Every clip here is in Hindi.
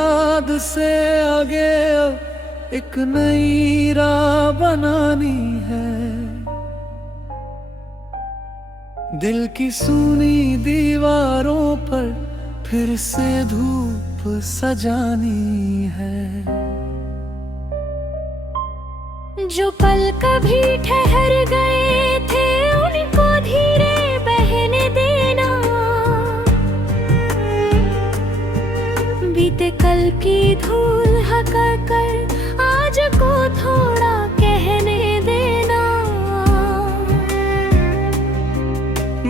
याद से आगे अब एक नई राह बनानी है। दिल की सूनी दीवारों पर फिर से धूप सजानी है। जो पल कभी ठहर गए थे उनको धीरे बहने देना। बीते कल की धूल हटा कर आज को थोड़ा कहने देना।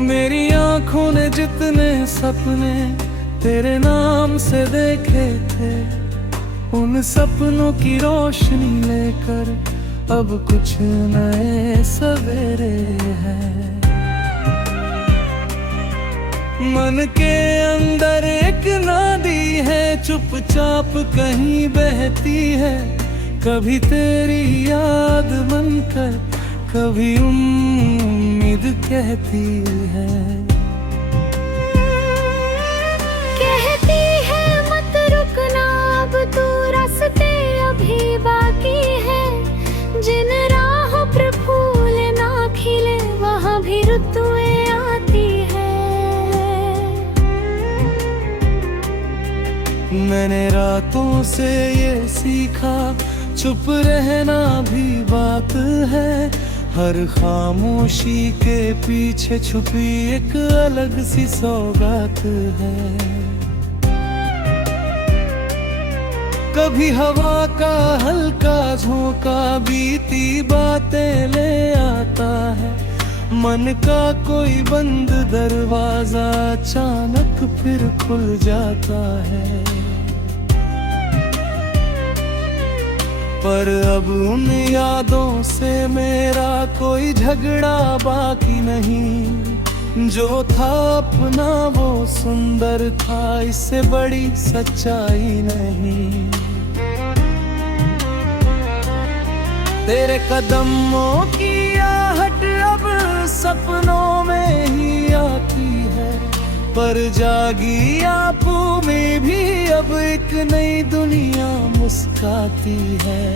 मेरी आंखों ने जितने सपने तेरे नाम से देखे थे, उन सपनों की रोशनी लेकर अब कुछ नए सवेरे हैं। मन के अंदर एक नदी है, चुपचाप कहीं बहती है। कभी तेरी याद बनकर कभी उम्मीद कहती है। कहती है मत रुकना अब तू, रास्ते अभी बाकी है। जिन राहों पर फूल ना खिले वहाँ भी ऋतुएं आती है। मैंने रातों से ये सीखा, चुप रहना भी बात है। हर खामोशी के पीछे छुपी एक अलग सी सौगात है। कभी हवा का हल्का झोंका बीती बातें ले आता है। मन का कोई बंद दरवाजा अचानक फिर खुल जाता है। पर अब उन यादों से मेरा कोई झगड़ा बाकी नहीं। जो था अपना वो सुंदर था, इससे बड़ी सच्चाई नहीं। तेरे कदमों की आहट अब सपनों में ही आती है। पर जागी आंखों में भी अब एक नई दुनिया मुस्काती है।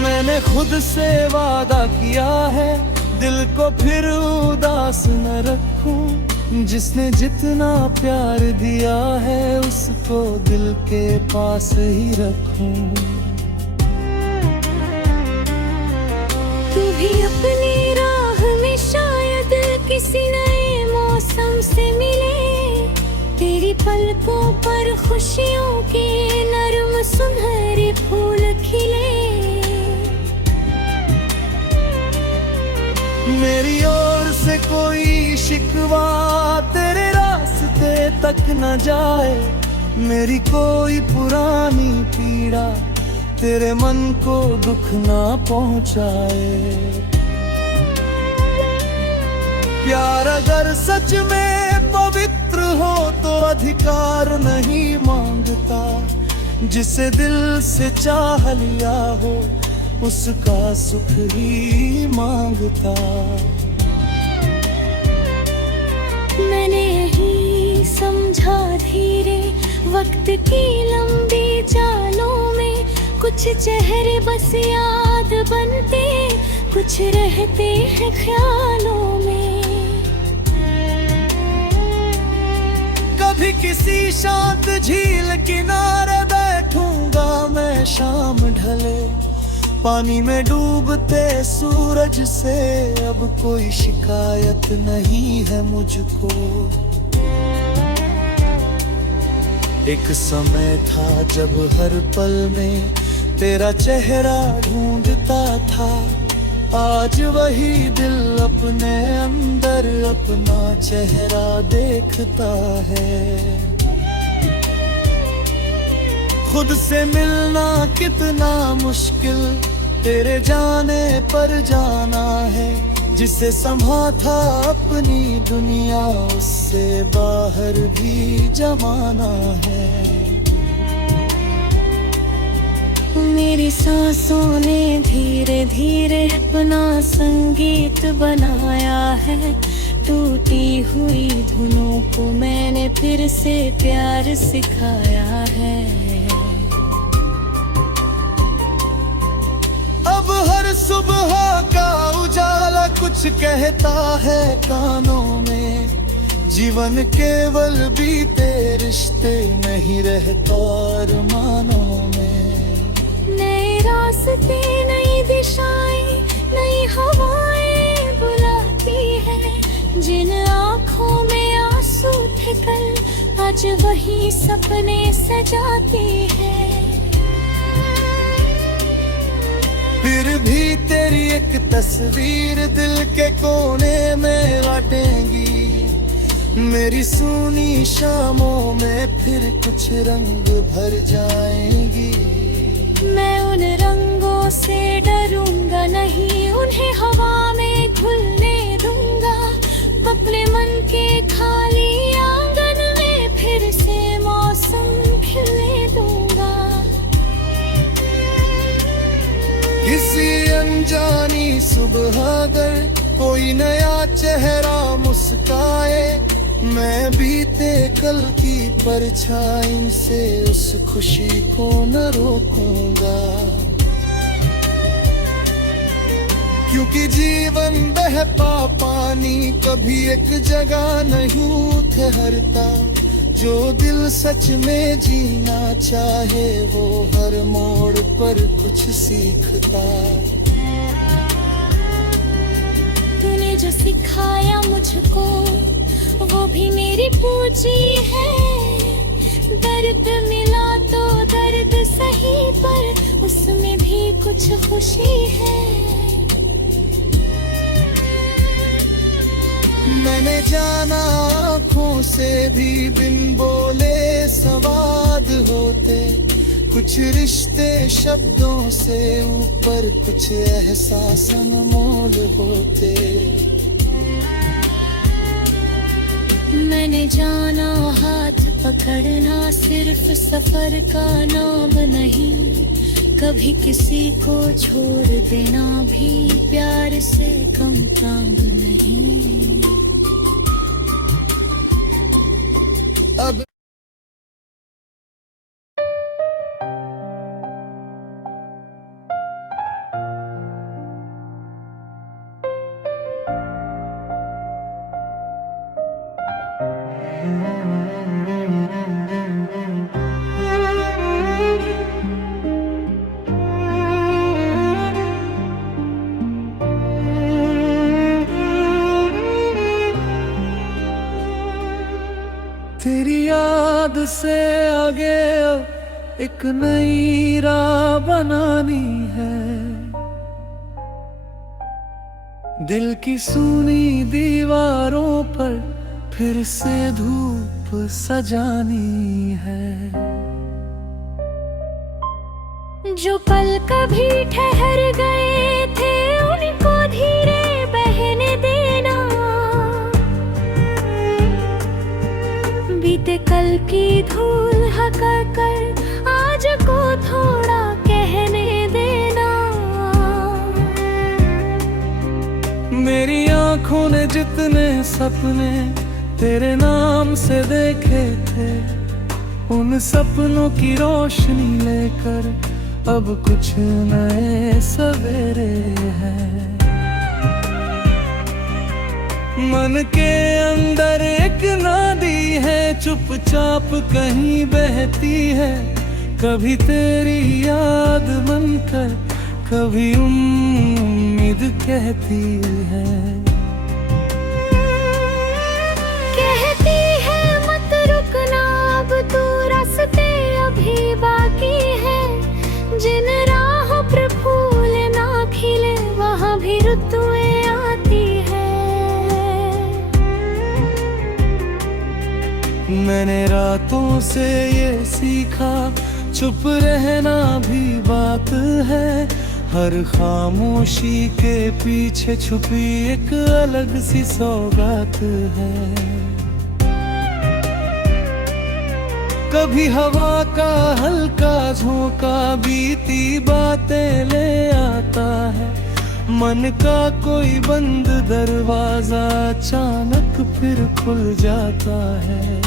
मैंने खुद से वादा किया है, दिल को फिर उदास न रखूं। जिसने जितना प्यार दिया है उसको दिल के पास ही रखूं। तू भी अपनी राह में शायद किसी नए मौसम से मिले। तेरी पलकों पर खुशियों के नरम सुनहरे फूल खिले। मेरी ओर से कोई शिकवा तेरे रास्ते तक न जाए। मेरी कोई पुरानी पीड़ा तेरे मन को दुख ना पहुंचाए। प्यार अगर सच में पवित्र हो तो अधिकार नहीं मांगता। जिसे दिल से चाह लिया हो उसका सुख ही मांगता। मैंने यही समझा धीरे वक्त की लंबी चालों में। कुछ चेहरे बस याद बनते, कुछ रहते हैं ख्यालों में। कभी किसी शांत झील किनारे बैठूंगा मैं शाम ढले। पानी में डूबते सूरज से अब कोई शिकायत नहीं है मुझको। एक समय था जब हर पल में तेरा चेहरा ढूंढता था। आज वही दिल अपने अंदर अपना चेहरा देखता है। खुद से मिलना कितना मुश्किल, तेरे जाने पर जाना है। जिसे समा था अपनी दुनिया उससे बाहर भी जमाना है। मेरी सांसों ने धीरे धीरे अपना संगीत बनाया है। टूटी हुई धुनों को मैंने फिर से प्यार सिखाया है। अब हर सुबह का उजाला कुछ कहता है कानों में, जीवन केवल बीते रिश्ते नहीं रहता अरमानों में। नए रास्ते, नई दिशाएं, नई हवाएं बुलाती है। जिन आँखों में आंसू थे कल, आज वही सपने सजाती है। फिर भी तेरी एक तस्वीर दिल के कोने में बाटेंगी, मेरी सूनी शामों में फिर कुछ रंग भर जाएंगी। मैं उन रंगों से डरूंगा नहीं, उन्हें हवा में घुलने दूंगा। अपने मन के खाली आंगन में फिर से मौसम खिलने दूंगा। किसी अनजानी सुबह अगर कोई नया चेहरा मुस्काए, मैं बीते कल की परछाई से उस खुशी को न रोकूंगा। क्योंकि जीवन बहता पानी कभी एक जगह नहीं ठहरता, जो दिल सच में जीना चाहे वो हर मोड़ पर कुछ सीखता। तूने जो सिखाया मुझको वो भी मेरी पूंजी है। दर्द मिला तो दर्द सही, पर उसमें भी कुछ खुशी है। मैंने जाना आँखों से भी बिन बोले संवाद होते, कुछ रिश्ते शब्दों से ऊपर, कुछ एहसास अनमोल होते। मैंने जाना हाथ पकड़ना सिर्फ सफर का नाम नहीं, कभी किसी को छोड़ देना भी प्यार से कम काम नहीं। अब तेरी याद से आगे अब एक नई राह बनानी है, दिल की सूनी दीवारों पर फिर से धूप सजानी है। जो पल कभी ठहर गए थे उनको धीरे बहने देना, बीते कल की धूल हटा कर आज को थोड़ा कहने देना। मेरी आँखों ने जितने सपने तेरे नाम से देखे थे, उन सपनों की रोशनी लेकर अब कुछ नए सवेरे हैं। मन के अंदर एक नदी है चुपचाप कहीं बहती है, कभी तेरी याद बनकर कभी उम्मीद कहती है। कहती है मत रुकना अब तू, रास्ते अभी बाकी है। जिन राहों पर फूल ना खिले वहाँ भी ऋतुएं आती है। मैंने रातों से ये सीखा चुप रहना भी बात है, हर खामोशी के पीछे छुपी एक अलग सी सौगात है। कभी हवा का हल्का झोंका बीती बातें ले आता है, मन का कोई बंद दरवाजा अचानक फिर खुल जाता है।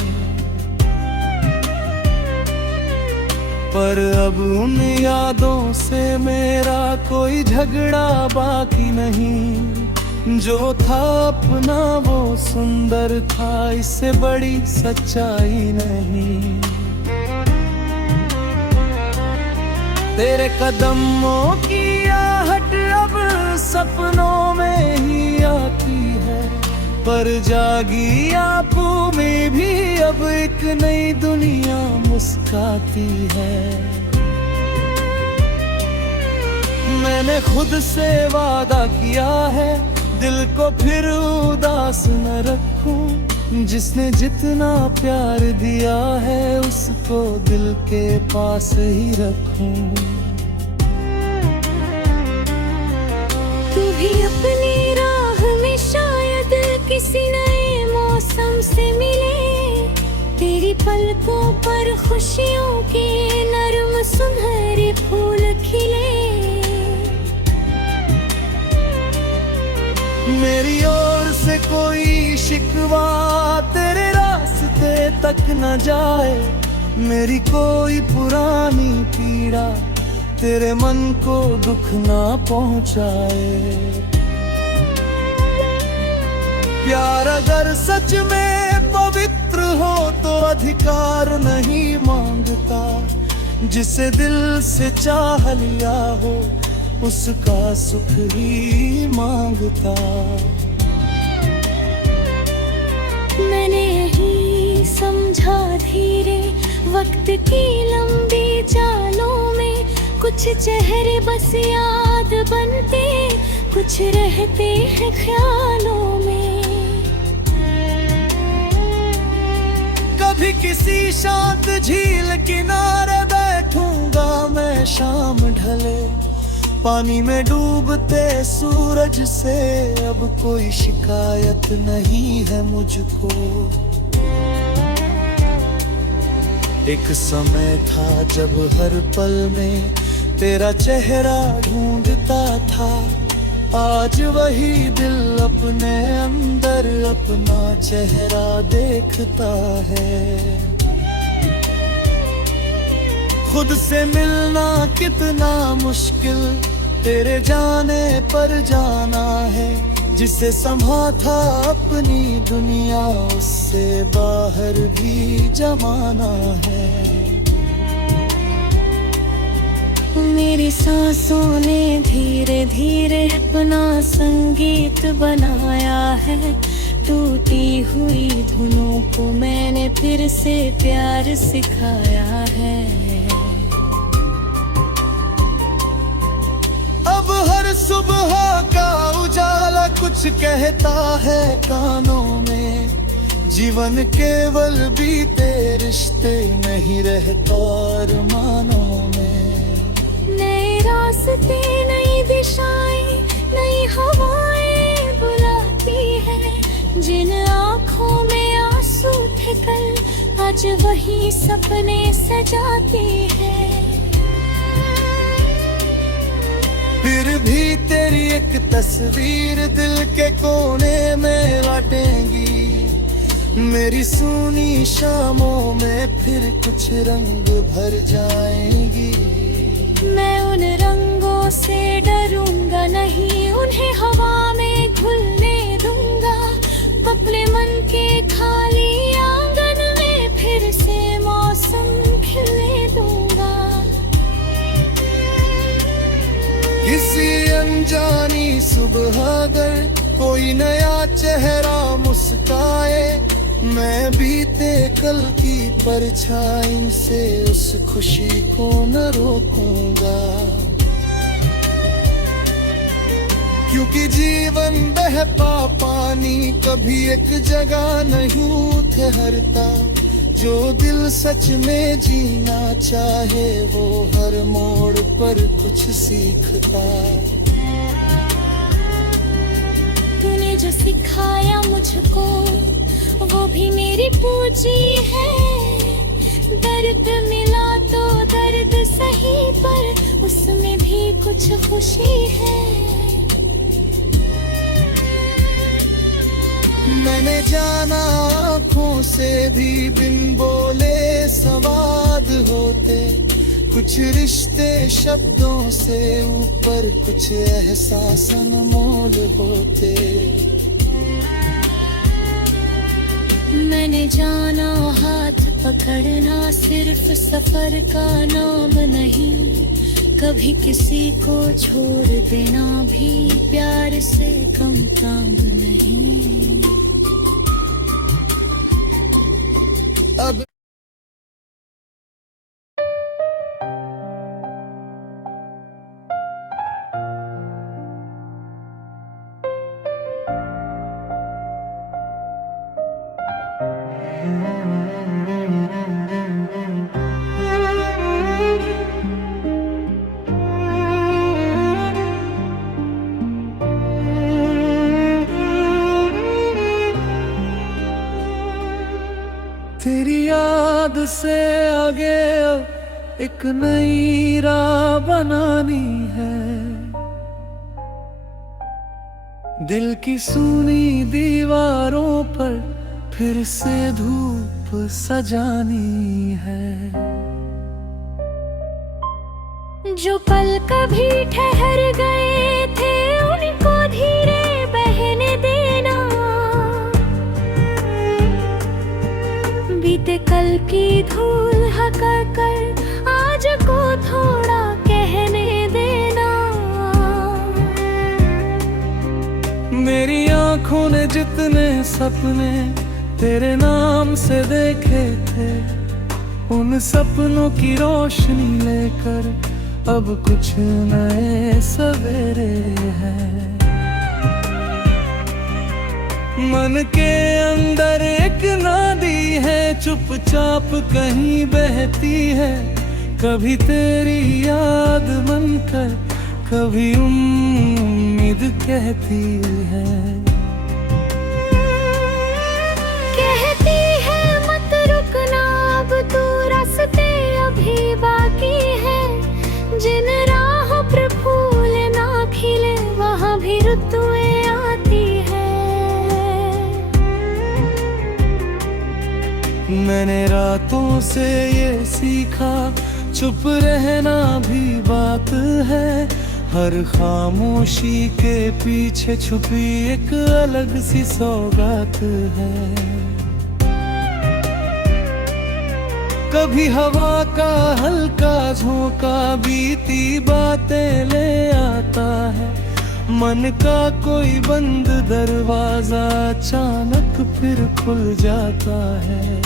पर अब उन यादों से मेरा कोई झगड़ा बाकी नहीं। जो था अपना वो सुंदर था, इससे बड़ी सच्चाई नहीं। तेरे कदमों की आहट अब सपनों में ही आती है, पर जागी आंखों में भी अब एक नई दुनिया मुस्काती है। मैंने खुद से वादा किया है, दिल को फिर उदास न रखूं। जिसने जितना प्यार दिया है उसको दिल के पास ही रखूं। तू भी अपनी राह में शायद किसी नए मौसम से मिले। तेरी पलकों पर खुशियों के नरम सुनहरे फूल खिले। मेरी ओर से कोई शिकवा तेरे रास्ते तक न जाए। मेरी कोई पुरानी पीड़ा तेरे मन को दुख ना पहुंचाए। प्यार अगर सच में पवित्र हो तो अधिकार नहीं मांगता। जिसे दिल से चाह लिया हो उसका सुख ही मांगता। मैंने यही समझा धीरे वक्त की लंबी चालों में। कुछ चेहरे बस याद बनते, कुछ रहते हैं ख्यालों में। कभी किसी शांत झील किनारे बैठूंगा मैं शाम ढले। पानी में डूबते सूरज से अब कोई शिकायत नहीं है मुझको। एक समय था जब हर पल में तेरा चेहरा ढूंढता था। आज वही दिल अपने अंदर अपना चेहरा देखता है। खुद से मिलना कितना मुश्किल तेरे जाने पर जाना है। जिसे समा था अपनी दुनिया उससे बाहर भी जमाना है। मेरी सांसों ने धीरे धीरे अपना संगीत बनाया है। टूटी हुई धुनों को मैंने फिर से प्यार सिखाया है। अब हर सुबह का उजाला कुछ कहता है कानों में। जीवन केवल बीते रिश्ते नहीं रहता अरमानों में। नए रास्ते नई दिशाएं नई हवाएं बुलाती है। जिन आँखों में आंसू थे कल आज वही सपने सजाती है। फिर भी तेरी एक तस्वीर दिल के कोने में लाटेंगी। मेरी सूनी शामों में फिर कुछ रंग भर जाएंगी। मैं उन रंगों से डरूंगा नहीं, उन्हें हवा में घुलने दूंगा। अपने मन के खाली आंगन में फिर से मौसम खिलने दूंगा। किसी अनजानी सुबह अगर कोई नया चेहरा मुस्काए, मैं बीते कल की परछाई से उस खुशी को न रोकूंगा। क्योंकि जीवन बहता पानी कभी एक जगह नहीं ठहरता। जो दिल सच में जीना चाहे वो हर मोड़ पर कुछ सीखता। तूने जो सिखाया मुझको वो भी मेरी पूंजी है। दर्द मिला तो दर्द सही पर उसमें भी कुछ खुशी है। मैंने जाना आँखों से भी बिन बोले संवाद होते, कुछ रिश्ते शब्दों से ऊपर, कुछ एहसास अनमोल होते। मैंने जाना हाथ पकड़ना सिर्फ सफर का नाम नहीं, कभी किसी को छोड़ देना भी प्यार से कम काम नहीं। अब तेरी याद से आगे अब एक नई राह बनानी है, दिल की सूनी दीवारों पर फिर से धूप सजानी है। जो पल कभी ठहर गए थे उनको धीरे बहने देना, बीते कल की धूल हटा कर आज को थोड़ा कहने देना। मेरी आँखों ने जितने सपने तेरे नाम से देखे थे, उन सपनों की रोशनी लेकर अब कुछ नए सवेरे हैं। मन के अंदर एक नदी है चुपचाप कहीं बहती है, कभी तेरी याद बनकर कभी उम्मीद कहती है। कहती है मत रुकना अब तू, रास्ते अभी बाकी है, जिन राहों पर फूल ना खिले वहाँ भी ऋतुएं आती है। मैंने रातों से ये सीखा चुप रहना भी बात है, हर खामोशी के पीछे छुपी एक अलग सी सौगात है। कभी हवा का हल्का झोंका बीती बातें ले आता है, मन का कोई बंद दरवाजा अचानक फिर खुल जाता है।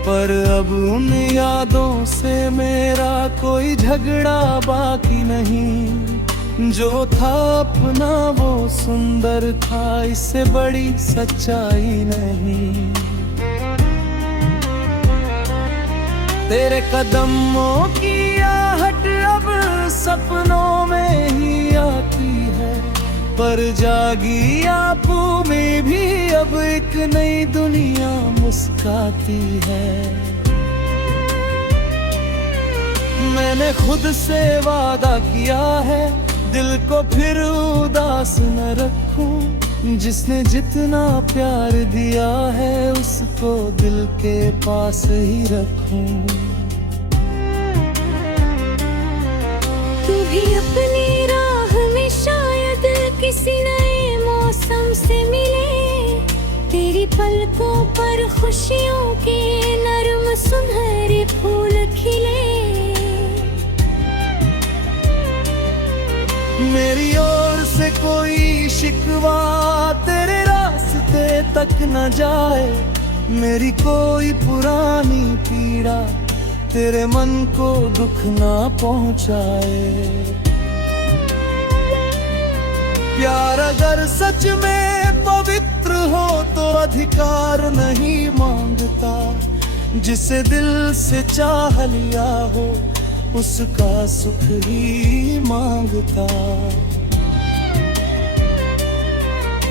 पर अब उन यादों से मेरा कोई झगड़ा बाकी नहीं, जो था अपना वो सुंदर था, इससे बड़ी सच्चाई नहीं। तेरे कदमों की आहट अब सपनों में ही आती है, पर जागी आंखों में भी अब एक नई दुनिया मुस्काती है। मैंने खुद से वादा किया है दिल को फिर उदास न रखूं, जिसने जितना प्यार दिया है उसको दिल के पास ही रखूं। तू भी अपनी राह में शायद किसी नए मौसम से मिले, तेरी पलकों पर खुशियों के नरम सुनहरे फूल खिले। मेरी ओर से कोई शिकवा तेरे रास्ते तक न जाए, मेरी कोई पुरानी पीड़ा तेरे मन को दुख ना पहुंचाए। प्यार अगर सच में पवित्र हो तो अधिकार नहीं मांगता, जिसे दिल से चाह लिया हो उसका सुख ही मांगता।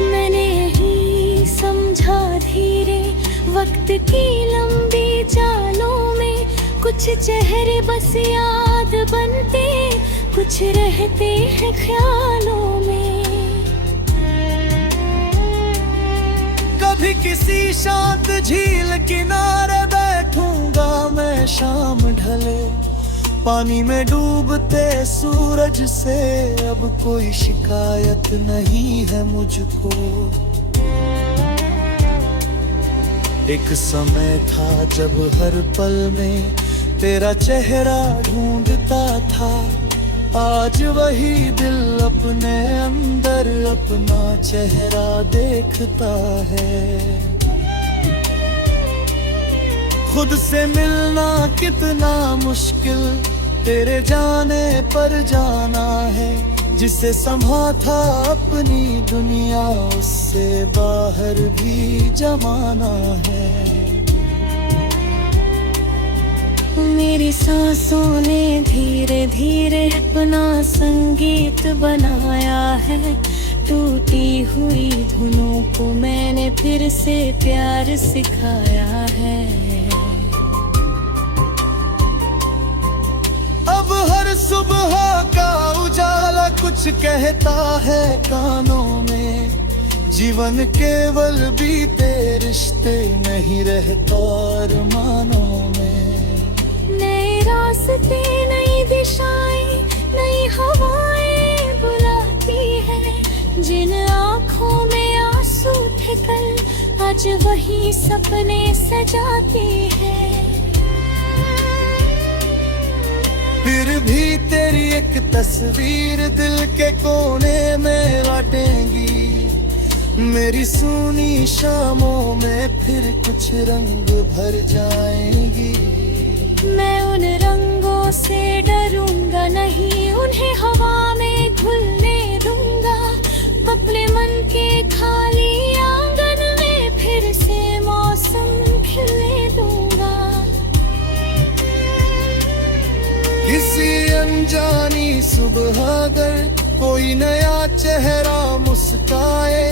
मैंने यही समझा धीरे वक्त की लंबी चालों में, कुछ चेहरे बस याद बनते, कुछ रहते हैं ख्यालों में। कभी किसी शांत झील किनारे बैठूंगा मैं शाम ढले, पानी में डूबते सूरज से अब कोई शिकायत नहीं है मुझको। एक समय था जब हर पल में तेरा चेहरा ढूंढता था, आज वही दिल अपने अंदर अपना चेहरा देखता है। खुद से मिलना कितना मुश्किल, तेरे जाने पर जाना है। जिसे समा था अपनी दुनिया, उससे बाहर भी जमाना है। मेरी सांसों ने धीरे धीरे अपना संगीत बनाया है। टूटी हुई धुनों को मैंने फिर से प्यार सिखाया है। अब हर सुबह का उजाला कुछ कहता है कानों में, जीवन केवल बीते रिश्ते नहीं रहता अरमानों में। नए रास्ते, नई दिशाएं, नई हवाएं बुलाती है। जिन आँखों में आंसू थे कल, आज वही सपने सजाती है। फिर भी तेरी एक तस्वीर दिल के कोने में लाटेंगी। मेरी सूनी शामों में फिर कुछ रंग भर जाएंगी। मैं उन रंगों से डरूंगा नहीं, उन्हें हवा में घुलने दूंगा। अपने मन के खाली आंगन में फिर से मौसम खिलने दूंगा। किसी अनजानी सुबह अगर कोई नया चेहरा मुस्काए,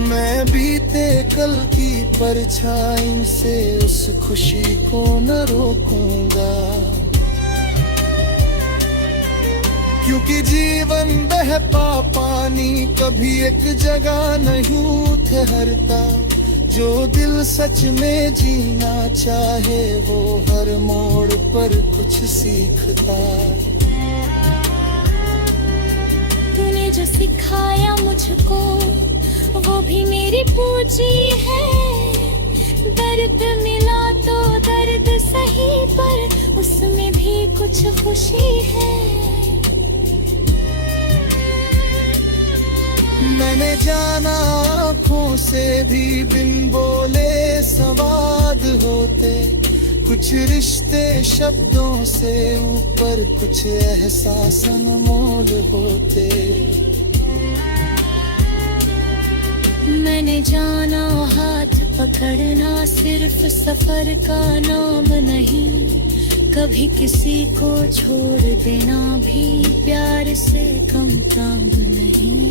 मैं बीते कल की परछाई से उस खुशी को न रोकूंगा। क्योंकि जीवन बहता पानी कभी एक जगह नहीं ठहरता। जो दिल सच में जीना चाहे वो हर मोड़ पर कुछ सीखता। तूने जो सिखाया मुझको वो भी मेरी पूंजी है। दर्द मिला तो दर्द सही, पर उसमें भी कुछ खुशी है। मैंने जाना आँखों से भी बिन बोले संवाद होते। कुछ रिश्ते शब्दों से ऊपर, कुछ एहसास अनमोल होते। मैंने जाना हाथ पकड़ना सिर्फ सफर का नाम नहीं। कभी किसी को छोड़ देना भी प्यार से कम काम नहीं।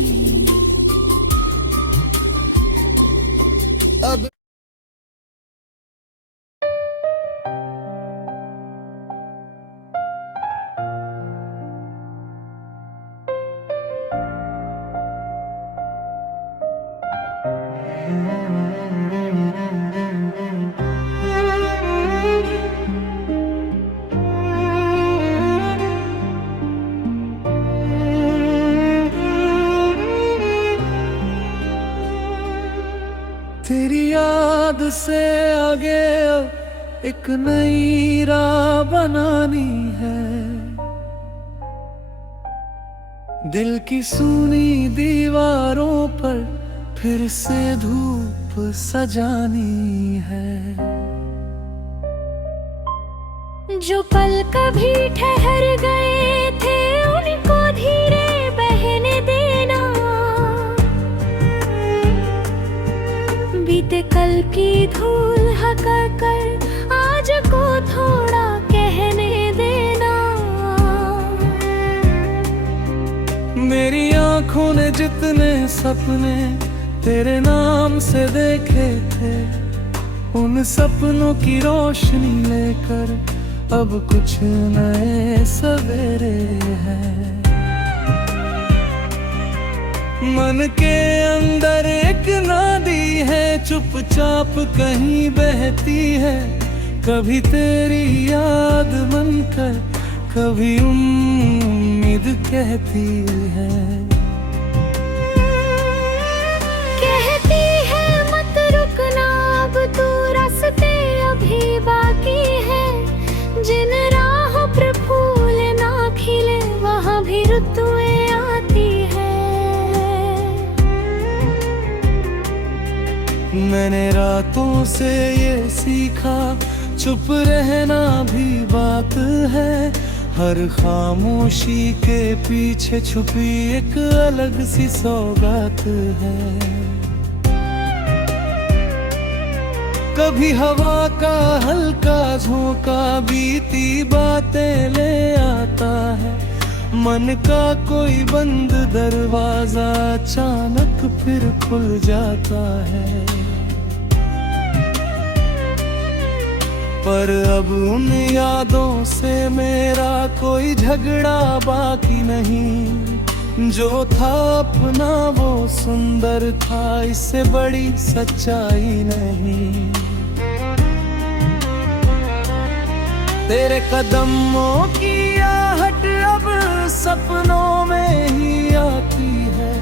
अब तेरी याद से आगे अब एक नई राह बनानी है। दिल की सूनी दीवारों पर फिर से धूप सजानी है। जो पल कभी ठहर गए थे उनको धीरे बहने देना। बीते कल की धूल हका कर आज को थोड़ा कहने देना। मेरी आँखों ने जितने सपने तेरे नाम से देखे थे, उन सपनों की रोशनी लेकर अब कुछ नए सवेरे हैं। मन के अंदर एक नदी है, चुपचाप कहीं बहती है। कभी तेरी याद बनकर, कभी उम्मीद कहती है। कहती है मत रुकना, अब तू रास्ते अभी बाकी है। जिन राहों पर फूल ना खिले, वहाँ भी ऋतुएं आती है। मैंने रातों से ये सीखा, चुप रहना भी बात है। हर खामोशी के पीछे छुपी एक अलग सी सौगात है। कभी हवा का हल्का झोंका बीती बातें ले आता है। मन का कोई बंद दरवाजा अचानक फिर खुल जाता है। पर अब उन यादों से मेरा कोई झगड़ा बाकी नहीं। जो था अपना वो सुंदर था, इससे बड़ी सच्चाई नहीं। तेरे कदमों की आहट अब सपनों में ही आती है।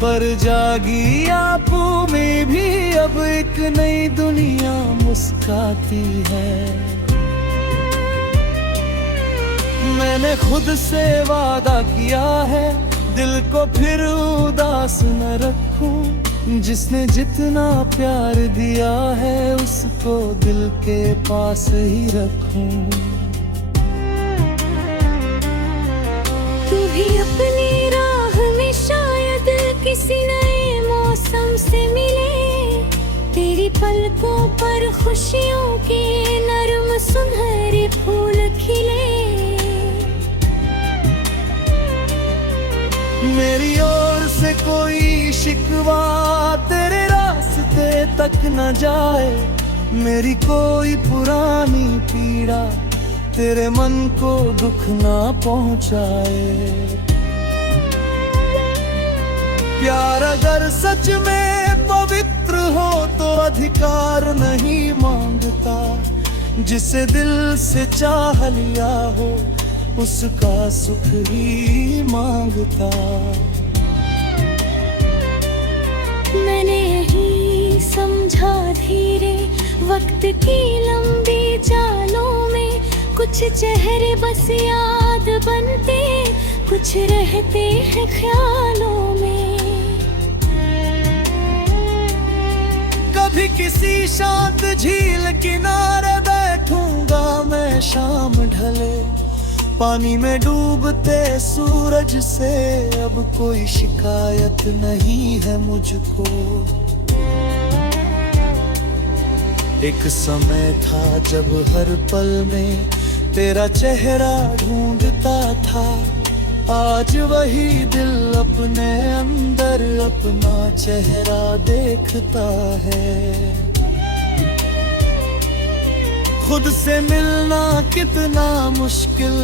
पर जागी आंखों में भी अब एक नई दुनिया मुस्काती है। मैंने खुद से वादा किया है, दिल को फिर उदास न रखूं। जिसने जितना प्यार दिया है, उसको दिल के पास ही रखूं। तू भी अपनी राह में शायद किसी नए मौसम से मिले। तेरी पलकों पर खुशियों के नरम सुनहरे फूल खिले। मेरी ओर से कोई शिकवा तेरे रास्ते तक न जाए। मेरी कोई पुरानी पीड़ा तेरे मन को दुख ना पहुंचाए। प्यार अगर सच में पवित्र हो तो अधिकार नहीं मांगता। जिसे दिल से चाह लिया हो, उसका सुख ही मांगता। मैंने यही समझा धीरे, वक्त की लंबी चालों में कुछ चेहरे बस याद बनते, कुछ रहते हैं ख्यालों में। कभी किसी शांत झील किनारे बैठूंगा मैं शाम ढले। पानी में डूबते सूरज से अब कोई शिकायत नहीं है मुझको। एक समय था जब हर पल में तेरा चेहरा ढूंढता था। आज वही दिल अपने अंदर अपना चेहरा देखता है। खुद से मिलना कितना मुश्किल,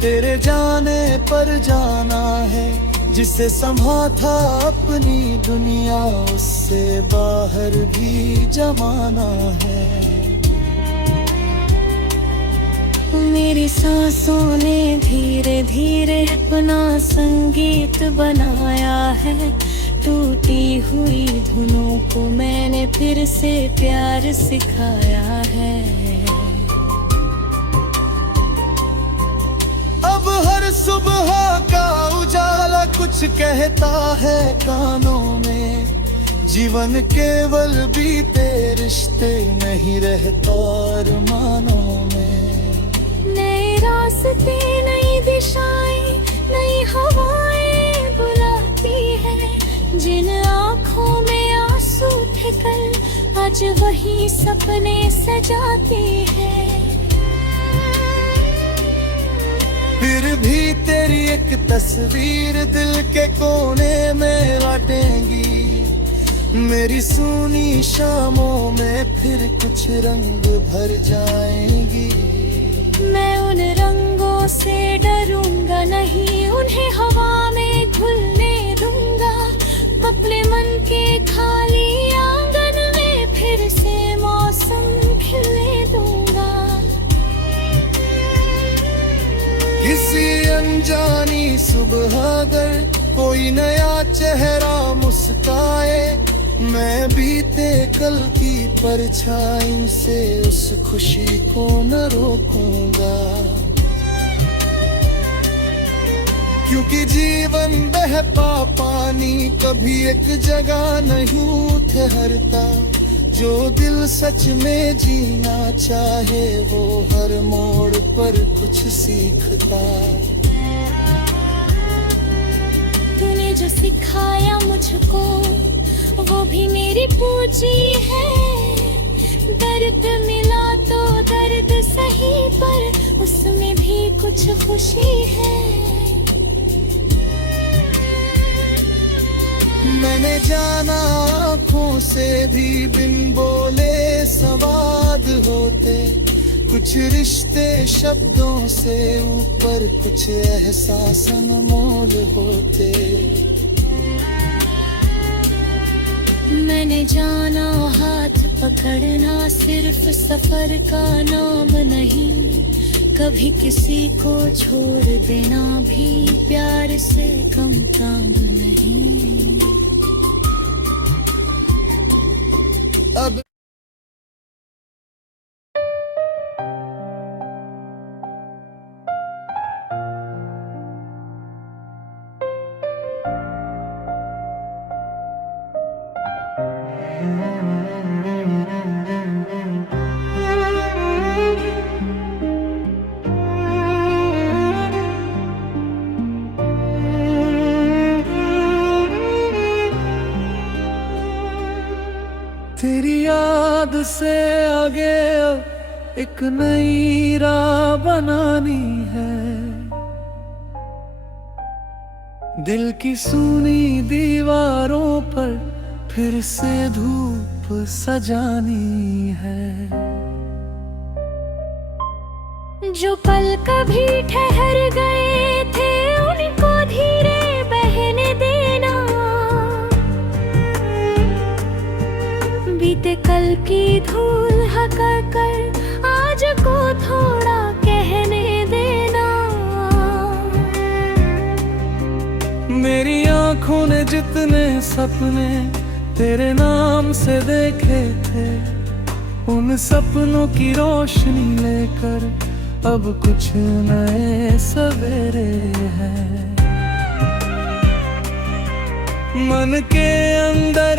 तेरे जाने पर जाना है। जिसे समा था अपनी दुनिया, उससे बाहर भी जमाना है। मेरी सांसों ने धीरे धीरे अपना संगीत बनाया है। टूटी हुई धुनों को मैंने फिर से प्यार सिखाया है। अब हर सुबह का उजाला कुछ कहता है कानों में। जीवन केवल बीते रिश्ते नहीं रहता अरमानों में। नए रास्ते, नई दिशाएं, नई हवाएं बुलाती है। जिन आँखों में आंसू थे कल, आज वही सपने सजाती है। फिर भी तेरी एक तस्वीर दिल के कोने में लाटेंगी। मेरी सूनी शामों में फिर कुछ रंग भर जाएंगी। मैं उन रंगों से डरूंगा नहीं, उन्हें हवा में घुलने दूंगा। अपने मन के खाली आंगन में फिर से मौसम खिलने दूंगा। किसी अनजानी सुबह अगर कोई नया चेहरा मुस्काए, मैं बीते कल की परछाई से उस खुशी को न रोकूंगा। क्योंकि जीवन बहता पानी कभी एक जगह नहीं ठहरता। जो दिल सच में जीना चाहे वो हर मोड़ पर कुछ सीखता। तूने जो सिखाया मुझको वो भी मेरी पूंजी है। दर्द मिला तो दर्द सही, पर उसमें भी कुछ खुशी है। मैंने जाना आँखों से भी बिन बोले संवाद होते। कुछ रिश्ते शब्दों से ऊपर, कुछ एहसास अनमोल होते। मैंने जाना हाथ पकड़ना सिर्फ सफर का नाम नहीं। कभी किसी को छोड़ देना भी प्यार से कम काम नहीं। अब तेरी याद से आगे अब एक नई राह बनानी है। दिल की सूनी दीवारों पर फिर से धूप सजानी है। जो पल कभी ठहर गए थे उनको धीरे बहने देना। बीते कल की धूल हटा कर आज को थोड़ा कहने देना। मेरी आँखों ने जितने सपने तेरे नाम से देखे थे, उन सपनों की रोशनी लेकर अब कुछ नए सवेरे हैं। मन के अंदर